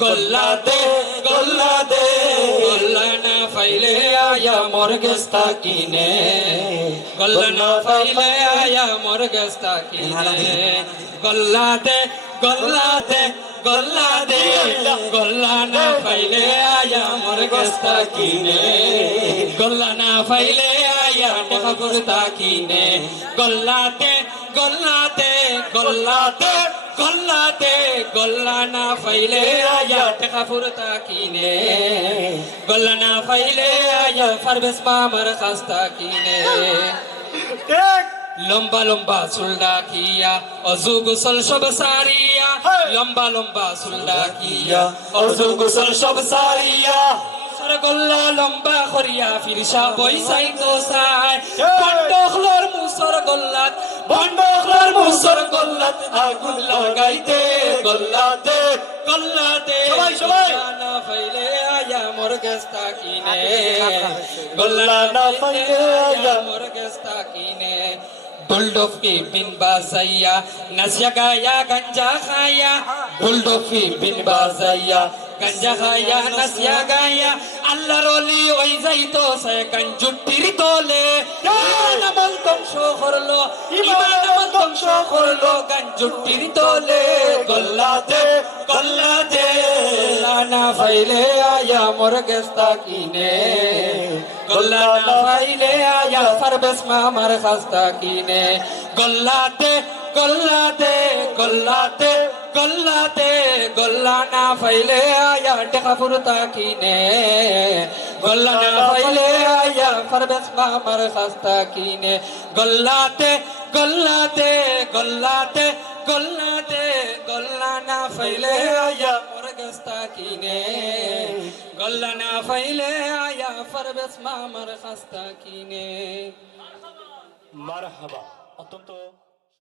গল্লা দে গল্লা দে। গল্লা না ফাইলে আয়া মোর গেস্তা কিনে। গল্লা না ফাইলে আয়া মোর গেস্তা কিনে। গল্লা দে গল্লা দে গল্লা দে। গল্লা না ফাইলে আয়া মোর গেস্তা কিনে। গল্লা না ফাইলে আয়া টাকা কিনে গল্লাতে গল্লাতে গল্লাতে গল্লাতে গল্লা না ফাইলে আয়া টাকা ফুরতা কিনে গল্লা না ফাইলে আয়া ফারবেস মামার খাস্তা কিনে লম্বা লম্বা চুলডা কিয়া অজু গোসল সব সারিয়া। লম্বা লম্বা চুলডা কিয়া অজু গোসল সব সারিয়া। সরগল্লা লম্বা করিয়া ফিরসা বইসাই তো সাই বন্ডখলর মুসর গল্লাত বন্ডখলর মুসর গল্লাত আগুন লাগাইতে গল্লাতে গল্লাতে সবাই, সবাই। না ফাইলে আয়া মোর গেস্তা কিনে গল্লা না ফাইলে আয়া মোর গেস্তা কিনে बुलडोफ की बिन बाजैया नशा गाया गंजा खाया बुलडोफ की बिन बाजैया गंजा खाया नसिया गाया আল্লাহর অলি ওই যাইতো সেখান জুটির তলে। আমল ধ্বংস করল ইমান আমল ধ্বংস করল। গান জুটির তোলে। গল্লাতে গল্লাতে লানা ফাইলে আয়া মোর গেস্তা কিনে। গল্লানা ফাইলে আয়া সার্বেস মামার খাস্তা কিনে। গল্লাতে গল্লাতে গল্লাতে গল্লাতে গল্লানা ফাইলে আয়া টাকা ফুরতা কিনে। গল্লানা ফাইলে আয়া সারবেস মামার খাস্তা কিনে। গল্লাতে গল্লাতে গল্লাতে গল্লাতে গল্লানা ফাইলে আয়া মোর গস্তা কিনে। গল্লানা ফাইলে আয়া ফারবেস মামার খাস্তা কিনে। মারহাবা। অত্যন্ত